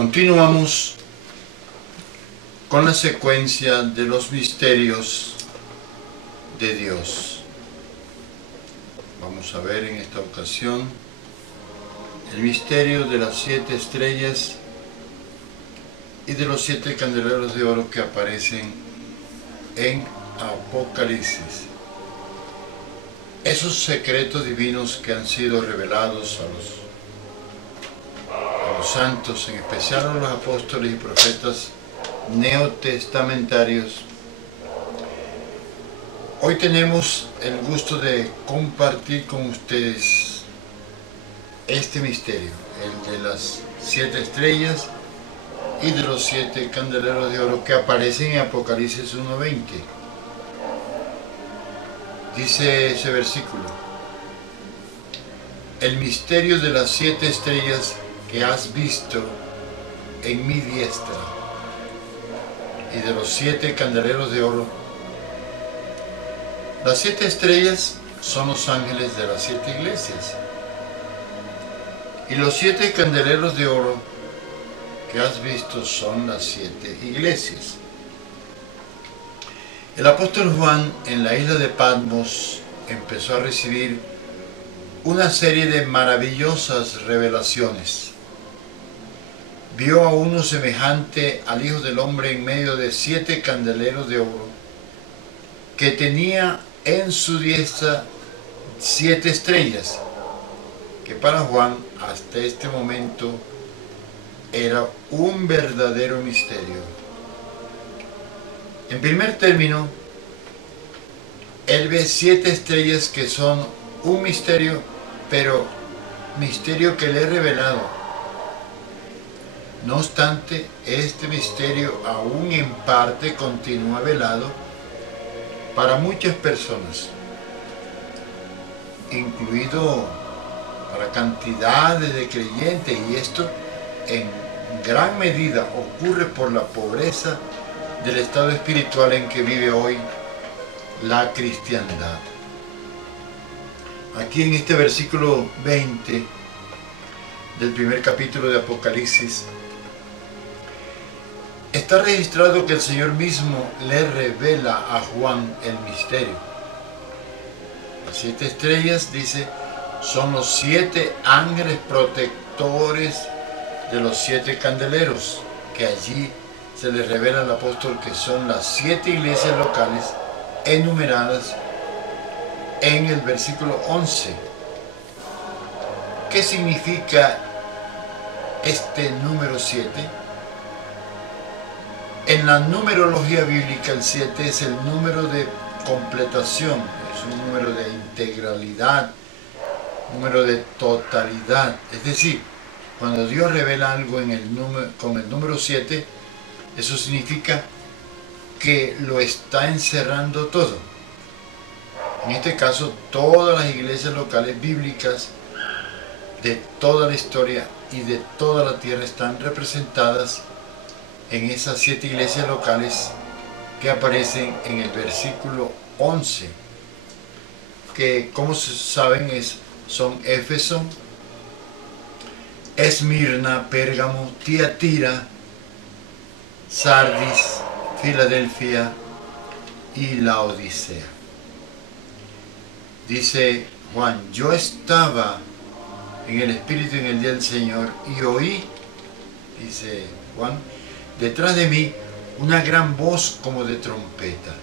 Continuamos con la secuencia de los misterios de Dios. Vamos a ver en esta ocasión el misterio de las 7 estrellas y de los 7 candeleros de oro que aparecen en Apocalipsis. Esos secretos divinos que han sido revelados a los santos, en especial a los apóstoles y profetas neotestamentarios. Hoy tenemos el gusto de compartir con ustedes este misterio, el de las 7 estrellas y de los 7 candeleros de oro que aparecen en Apocalipsis 1:20. Dice ese versículo: el misterio de las 7 estrellas que has visto en mi diestra y de los 7 candeleros de oro. Las 7 estrellas son los ángeles de las 7 iglesias, y los 7 candeleros de oro que has visto son las 7 iglesias. El apóstol Juan en la isla de Patmos empezó a recibir una serie de maravillosas revelaciones. Vio a uno semejante al Hijo del Hombre en medio de 7 candeleros de oro, que tenía en su diestra 7 estrellas, que para Juan hasta este momento era un verdadero misterio. En primer término, él ve 7 estrellas que son un misterio, pero misterio que le he revelado. No obstante, este misterio aún en parte continúa velado para muchas personas, incluido para cantidades de creyentes, y esto en gran medida ocurre por la pobreza del estado espiritual en que vive hoy la cristiandad. Aquí en este versículo 20 del primer capítulo de Apocalipsis está registrado que el Señor mismo le revela a Juan el misterio. Las 7 estrellas, dice, son los 7 ángeles protectores de los 7 candeleros, que allí se le revela al apóstol que son las 7 iglesias locales enumeradas en el versículo 11. ¿Qué significa este número 7? En la numerología bíblica, el 7 es el número de completación, es un número de integralidad, número de totalidad. Es decir, cuando Dios revela algo con el número 7, eso significa que lo está encerrando todo. En este caso, todas las iglesias locales bíblicas de toda la historia y de toda la tierra están representadas en esas 7 iglesias locales que aparecen en el versículo 11, que, como saben, son Éfeso, Esmirna, Pérgamo, Tiatira, Sardis, Filadelfia y Laodicea. Dice Juan: yo estaba en el Espíritu en el día del Señor y oí, dice Juan, detrás de mí una gran voz como de trompeta.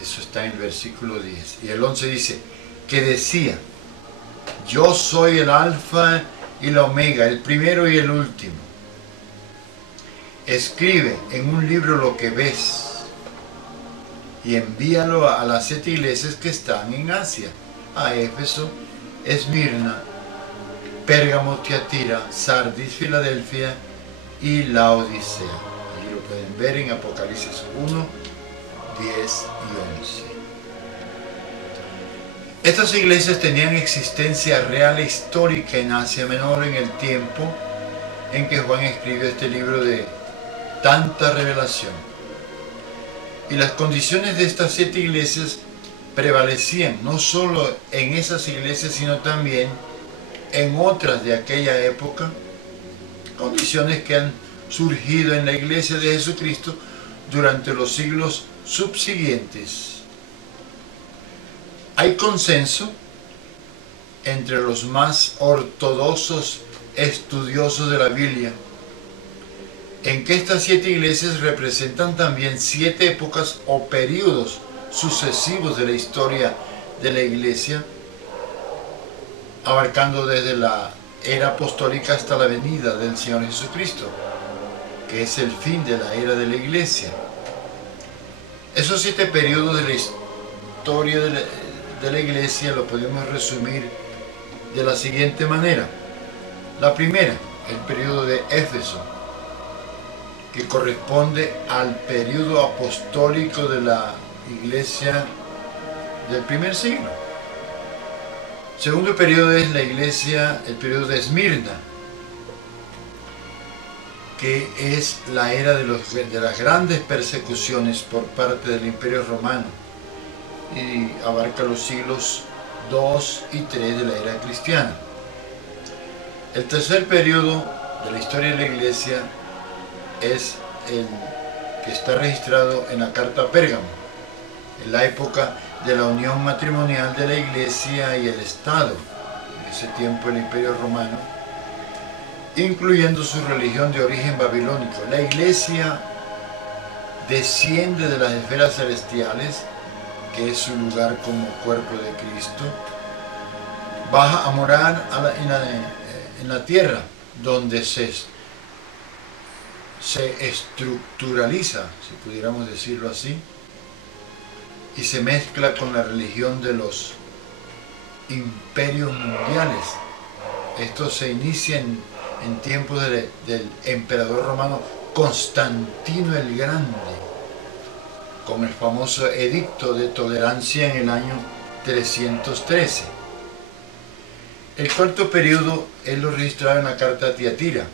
Eso está en el versículo 10. Y el 11 dice, que decía: yo soy el alfa y la omega, el primero y el último. Escribe en un libro lo que ves y envíalo a las 7 iglesias que están en Asia, a Éfeso, Esmirna, Pérgamo, Tiatira, Sardis, Filadelfia y Laodicea. Allí lo pueden ver en Apocalipsis 1, 10 y 11. Estas iglesias tenían existencia real e histórica en Asia Menor en el tiempo en que Juan escribió este libro de tanta revelación. Y las condiciones de estas 7 iglesias prevalecían no solo en esas iglesias, sino también en otras de aquella época, condiciones que han surgido en la Iglesia de Jesucristo durante los siglos subsiguientes. Hay consenso entre los más ortodoxos estudiosos de la Biblia en que estas 7 iglesias representan también 7 épocas o períodos sucesivos de la historia de la Iglesia, abarcando desde la era apostólica hasta la venida del Señor Jesucristo, que es el fin de la era de la Iglesia. Esos 7 periodos de la historia de la Iglesia lo podemos resumir de la siguiente manera. La primera, el periodo de Éfeso, que corresponde al periodo apostólico de la Iglesia del primer siglo. Segundo periodo es la Iglesia, el periodo de Esmirna, que es la era de las grandes persecuciones por parte del Imperio Romano y abarca los siglos 2 y 3 de la era cristiana. El tercer periodo de la historia de la Iglesia es el que está registrado en la carta a Pérgamo, en la época de la unión matrimonial de la Iglesia y el Estado, en ese tiempo el Imperio Romano, incluyendo su religión de origen babilónico. La Iglesia desciende de las esferas celestiales, que es su lugar como cuerpo de Cristo, baja a morar en la tierra, donde se estructuraliza, si pudiéramos decirlo así, y se mezcla con la religión de los imperios mundiales. Esto se inicia en tiempos del emperador romano Constantino el Grande, con el famoso edicto de tolerancia en el año 313. El cuarto periodo es lo registrado en la carta a Tiatira.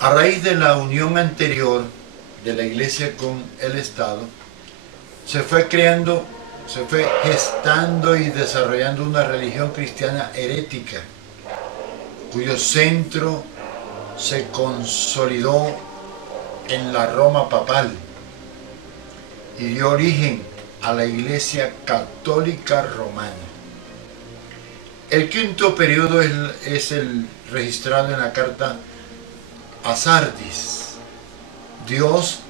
A raíz de la unión anterior de la Iglesia con el Estado, se fue gestando y desarrollando una religión cristiana herética, cuyo centro se consolidó en la Roma papal y dio origen a la Iglesia Católica Romana. El quinto periodo es el registrado en la carta a Sardis. Dios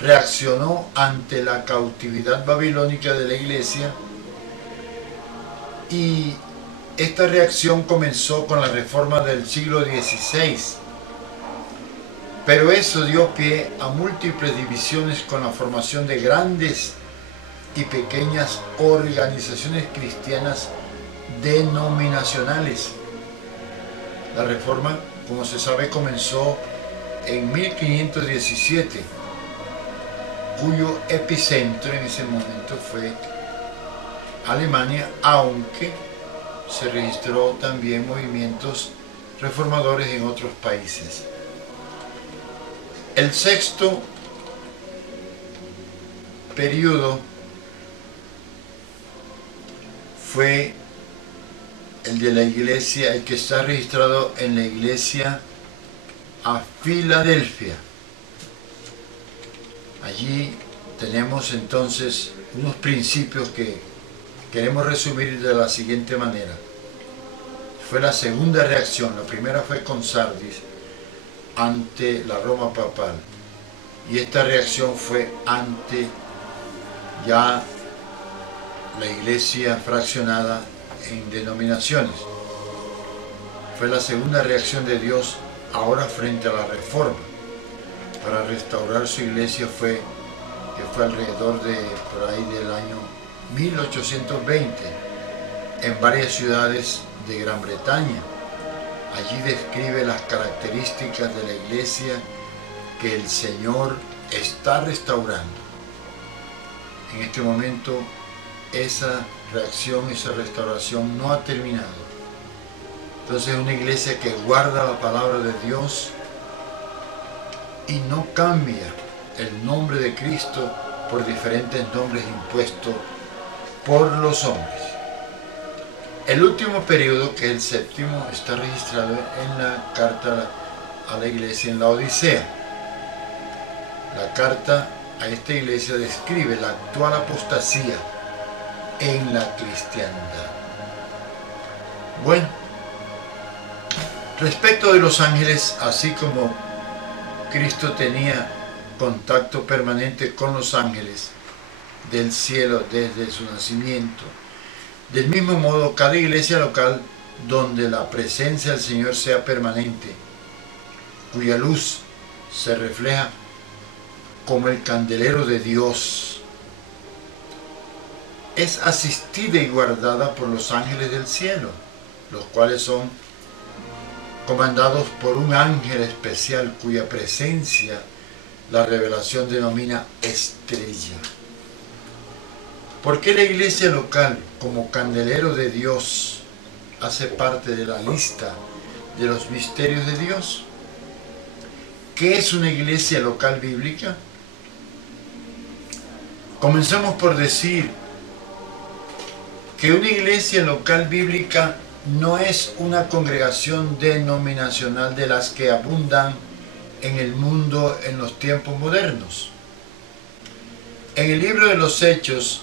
reaccionó ante la cautividad babilónica de la Iglesia y esta reacción comenzó con la reforma del siglo XVI, pero eso dio pie a múltiples divisiones con la formación de grandes y pequeñas organizaciones cristianas denominacionales. La reforma, como se sabe, comenzó en 1517, cuyo epicentro en ese momento fue Alemania, aunque se registró también movimientos reformadores en otros países. El sexto periodo fue el de la Iglesia, el que está registrado en la Iglesia a Filadelfia. Allí tenemos entonces unos principios que queremos resumir de la siguiente manera. Fue la segunda reacción. La primera fue con Sardis ante la Roma papal, y esta reacción fue ante ya la Iglesia fraccionada en denominaciones. Fue la segunda reacción de Dios ahora frente a la reforma para restaurar su Iglesia, que fue alrededor de por ahí del año 1820 en varias ciudades de Gran Bretaña. Allí describe las características de la Iglesia que el Señor está restaurando. En este momento esa reacción, esa restauración no ha terminado. Entonces es una iglesia que guarda la palabra de Dios y no cambia el nombre de Cristo por diferentes nombres impuestos por los hombres. El último periodo, que es el séptimo, está registrado en la carta a la iglesia en la Odisea. La carta a esta iglesia describe la actual apostasía en la cristiandad. Bueno, respecto de los ángeles, así como Cristo tenía contacto permanente con los ángeles del cielo desde su nacimiento, del mismo modo, cada iglesia local donde la presencia del Señor sea permanente, cuya luz se refleja como el candelero de Dios, es asistida y guardada por los ángeles del cielo, los cuales son comandados por un ángel especial cuya presencia la revelación denomina estrella. ¿Por qué la iglesia local, como candelero de Dios, hace parte de la lista de los misterios de Dios? ¿Qué es una iglesia local bíblica? Comenzamos por decir que una iglesia local bíblica no es una congregación denominacional de las que abundan en el mundo en los tiempos modernos. En el libro de los Hechos,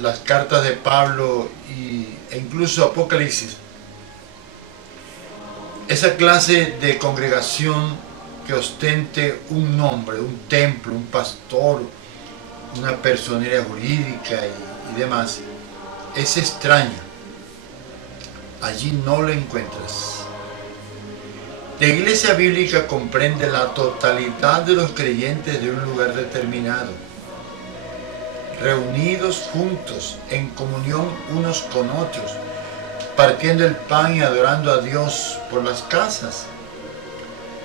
las cartas de Pablo e incluso Apocalipsis, esa clase de congregación que ostente un nombre, un templo, un pastor, una personería jurídica y demás, es extraña. Allí no lo encuentras. La iglesia bíblica comprende la totalidad de los creyentes de un lugar determinado, reunidos juntos en comunión unos con otros, partiendo el pan y adorando a Dios por las casas,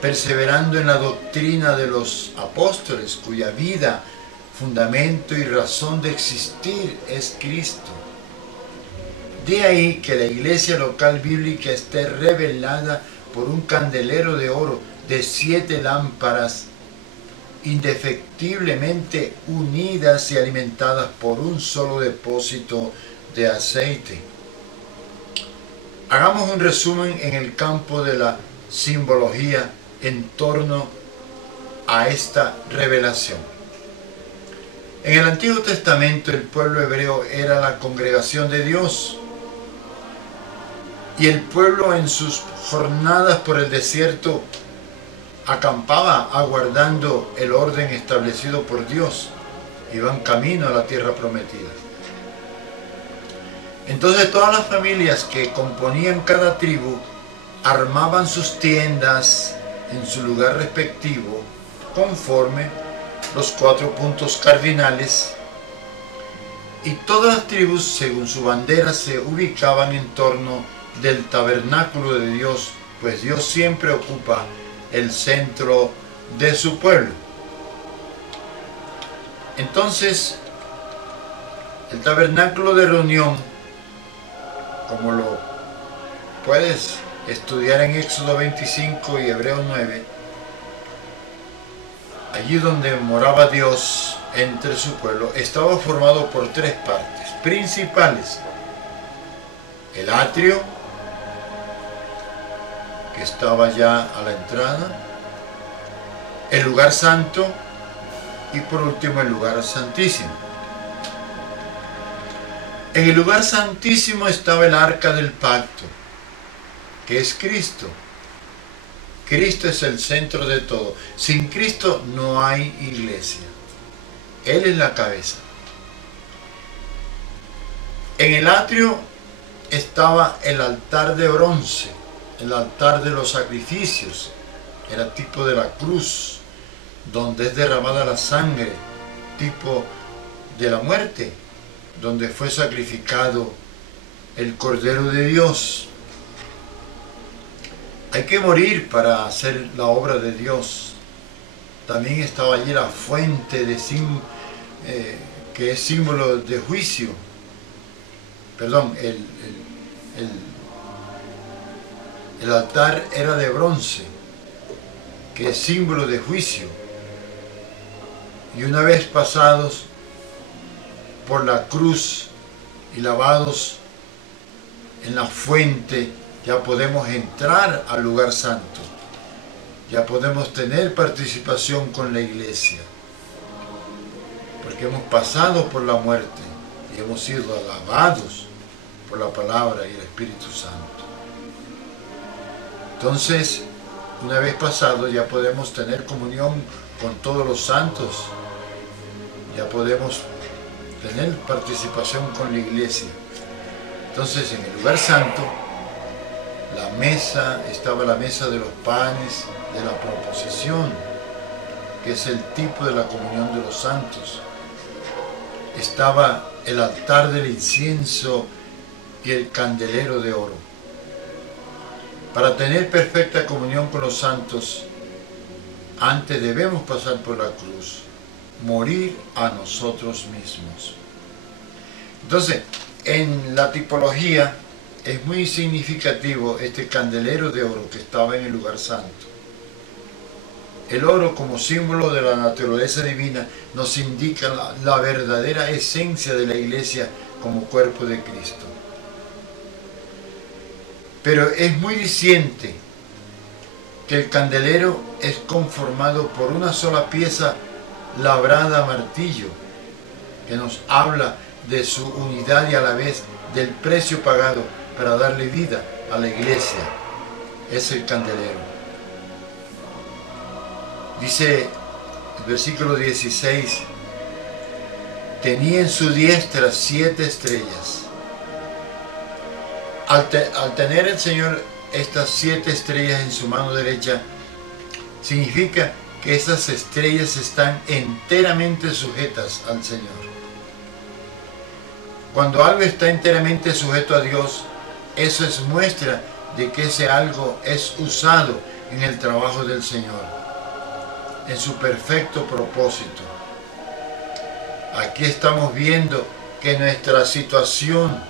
perseverando en la doctrina de los apóstoles, cuya vida, fundamento y razón de existir es Cristo. De ahí que la iglesia local bíblica esté revelada por un candelero de oro de 7 lámparas indefectiblemente unidas y alimentadas por un solo depósito de aceite. Hagamos un resumen en el campo de la simbología en torno a esta revelación. En el Antiguo Testamento el pueblo hebreo era la congregación de Dios, y el pueblo en sus jornadas por el desierto acampaba aguardando el orden establecido por Dios. Iban camino a la tierra prometida. Entonces todas las familias que componían cada tribu armaban sus tiendas en su lugar respectivo conforme los 4 puntos cardinales, y todas las tribus según su bandera se ubicaban en torno del tabernáculo de Dios, pues Dios siempre ocupa el centro de su pueblo. Entonces, el tabernáculo de reunión, como lo puedes estudiar en Éxodo 25 y Hebreos 9, allí donde moraba Dios entre su pueblo, estaba formado por 3 partes principales: el atrio, que estaba ya a la entrada, el lugar santo y por último el lugar santísimo. En el lugar santísimo estaba el arca del pacto, que es Cristo. Cristo es el centro de todo. Sin Cristo no hay iglesia. Él es la cabeza. En el atrio estaba el altar de bronce, el altar de los sacrificios, era tipo de la cruz, donde es derramada la sangre, tipo de la muerte, donde fue sacrificado el Cordero de Dios. Hay que morir para hacer la obra de Dios. También estaba allí la fuente de que es símbolo de juicio. Perdón, el altar era de bronce, que es símbolo de juicio. Y una vez pasados por la cruz y lavados en la fuente, ya podemos entrar al lugar santo. Ya podemos tener participación con la iglesia. Porque hemos pasado por la muerte y hemos sido lavados por la palabra y el Espíritu Santo. Entonces, una vez pasado, ya podemos tener comunión con todos los santos. Ya podemos tener participación con la iglesia. Entonces, en el lugar santo, estaba la mesa de los panes de la proposición, que es el tipo de la comunión de los santos. Estaba el altar del incienso y el candelero de oro. Para tener perfecta comunión con los santos, antes debemos pasar por la cruz, morir a nosotros mismos. Entonces, en la tipología es muy significativo este candelero de oro que estaba en el lugar santo. El oro, como símbolo de la naturaleza divina, nos indica la verdadera esencia de la iglesia como cuerpo de Cristo. Pero es muy diciente que el candelero es conformado por una sola pieza labrada a martillo, que nos habla de su unidad y a la vez del precio pagado para darle vida a la iglesia. Es el candelero. Dice el versículo 16, tenía en su diestra 7 estrellas. Al tener el Señor estas 7 estrellas en su mano derecha, significa que esas estrellas están enteramente sujetas al Señor. Cuando algo está enteramente sujeto a Dios, eso es muestra de que ese algo es usado en el trabajo del Señor, en su perfecto propósito. Aquí estamos viendo que nuestra situación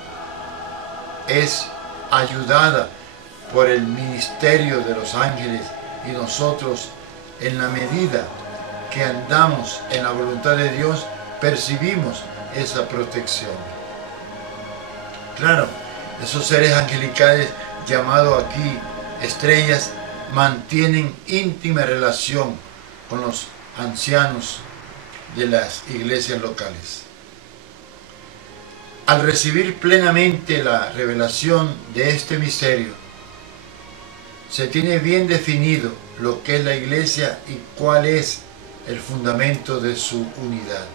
es ayudada por el ministerio de los ángeles y nosotros, en la medida que andamos en la voluntad de Dios, percibimos esa protección. Claro, esos seres angelicales llamados aquí estrellas mantienen íntima relación con los ancianos de las iglesias locales. Al recibir plenamente la revelación de este misterio, se tiene bien definido lo que es la iglesia y cuál es el fundamento de su unidad.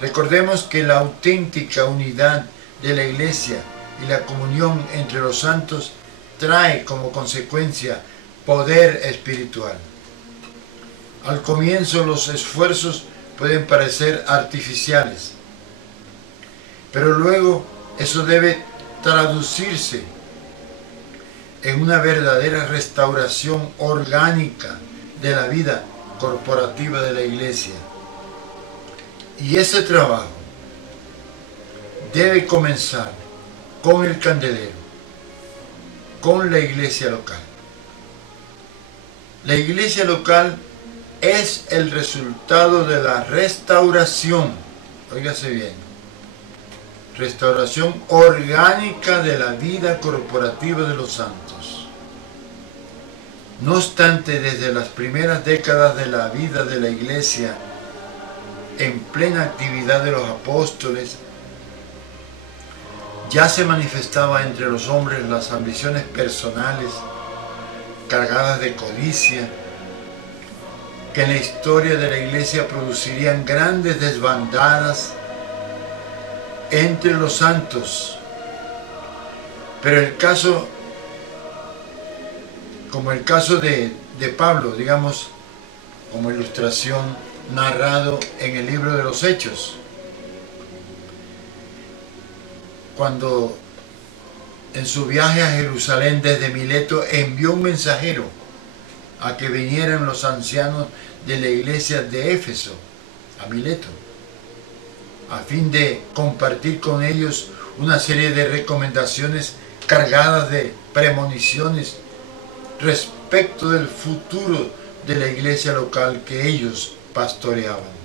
Recordemos que la auténtica unidad de la iglesia y la comunión entre los santos trae como consecuencia poder espiritual. Al comienzo los esfuerzos pueden parecer artificiales, pero luego eso debe traducirse en una verdadera restauración orgánica de la vida corporativa de la iglesia. Y ese trabajo debe comenzar con el candelero, con la iglesia local. La iglesia local es el resultado de la restauración, óigase bien, restauración orgánica de la vida corporativa de los santos. No obstante, desde las primeras décadas de la vida de la iglesia, en plena actividad de los apóstoles, ya se manifestaba entre los hombres las ambiciones personales cargadas de codicia, que en la historia de la iglesia producirían grandes desbandadas entre los santos. Pero el caso, como el caso de Pablo, digamos, como ilustración narrado en el libro de los Hechos, cuando en su viaje a Jerusalén desde Mileto envió un mensajero a que vinieran los ancianos de la iglesia de Éfeso a Mileto, a fin de compartir con ellos una serie de recomendaciones cargadas de premoniciones respecto del futuro de la iglesia local que ellos pastoreaban.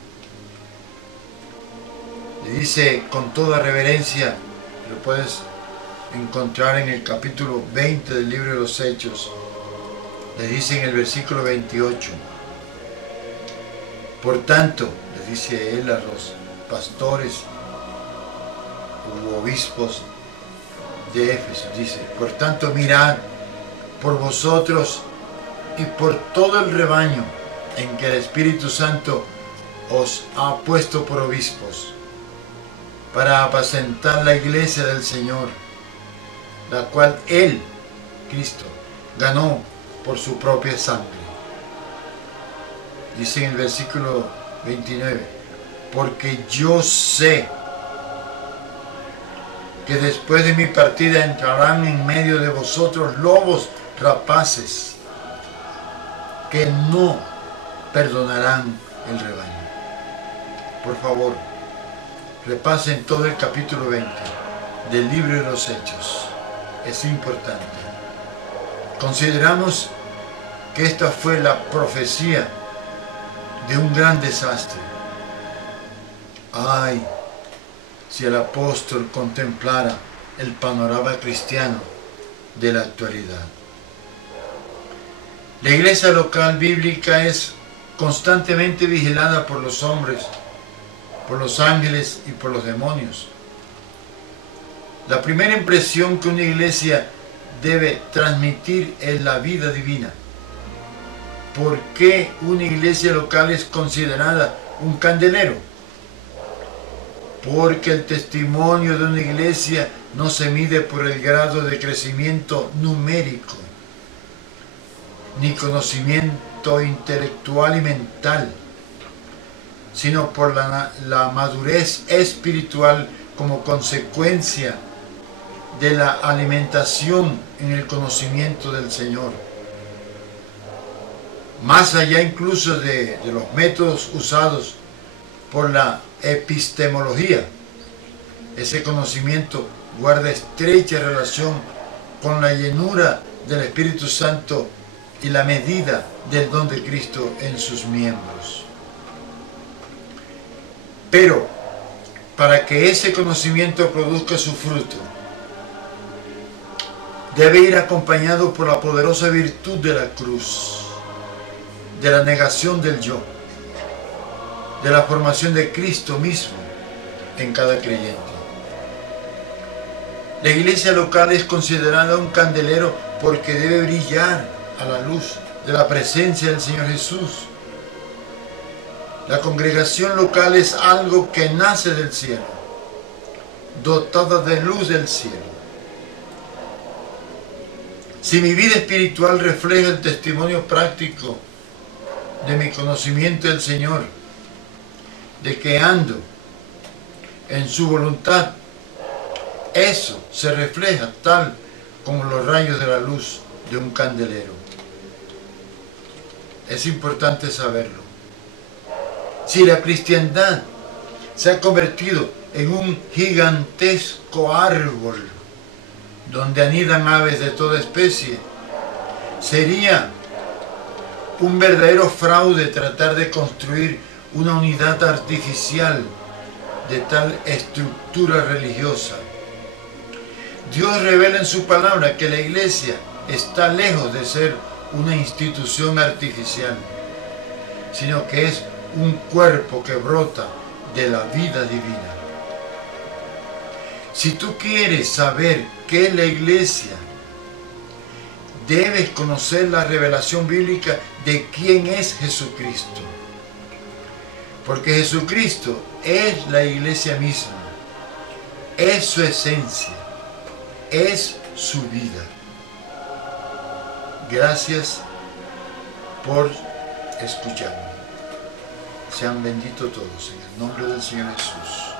Le dice con toda reverencia, lo puedes encontrar en el capítulo 20 del libro de los Hechos. Le dice en el versículo 28, por tanto, le dice él a los pastores u obispos de Éfeso, dice, por tanto mirad por vosotros y por todo el rebaño en que el Espíritu Santo os ha puesto por obispos, para apacentar la iglesia del Señor, la cual Él, Cristo, ganó por su propia sangre. Dice en el versículo 29, porque yo sé que después de mi partida entrarán en medio de vosotros lobos rapaces, que no perdonarán el rebaño. Por favor, repasen todo el capítulo 20 del libro de los Hechos. Es importante. Consideramos que esta fue la profecía de un gran desastre. Ay, si el apóstol contemplara el panorama cristiano de la actualidad. La iglesia local bíblica es constantemente vigilada por los hombres, por los ángeles y por los demonios. La primera impresión que una iglesia debe transmitir es la vida divina. ¿Por qué una iglesia local es considerada un candelero? Porque el testimonio de una iglesia no se mide por el grado de crecimiento numérico, ni conocimiento intelectual y mental, sino por la madurez espiritual como consecuencia de la alimentación en el conocimiento del Señor. Más allá incluso de los métodos usados por la epistemología, ese conocimiento guarda estrecha relación con la llenura del Espíritu Santo y la medida del don de Cristo en sus miembros. Pero para que ese conocimiento produzca su fruto, debe ir acompañado por la poderosa virtud de la cruz, de la negación del yo, de la formación de Cristo mismo en cada creyente. La iglesia local es considerada un candelero porque debe brillar a la luz de la presencia del Señor Jesús. La congregación local es algo que nace del cielo, dotada de luz del cielo. Si mi vida espiritual refleja el testimonio práctico de mi conocimiento del Señor, de que ando en su voluntad, eso se refleja tal como los rayos de la luz de un candelero. Es importante saberlo. Si la cristiandad se ha convertido en un gigantesco árbol donde anidan aves de toda especie, sería un verdadero fraude tratar de construir una unidad artificial de tal estructura religiosa. Dios revela en su palabra que la iglesia está lejos de ser una institución artificial, sino que es un cuerpo que brota de la vida divina. Si tú quieres saber qué es la iglesia, debes conocer la revelación bíblica de quién es Jesucristo. Porque Jesucristo es la iglesia misma, es su esencia, es su vida. Gracias por escucharme. Sean benditos todos en el nombre del Señor Jesús.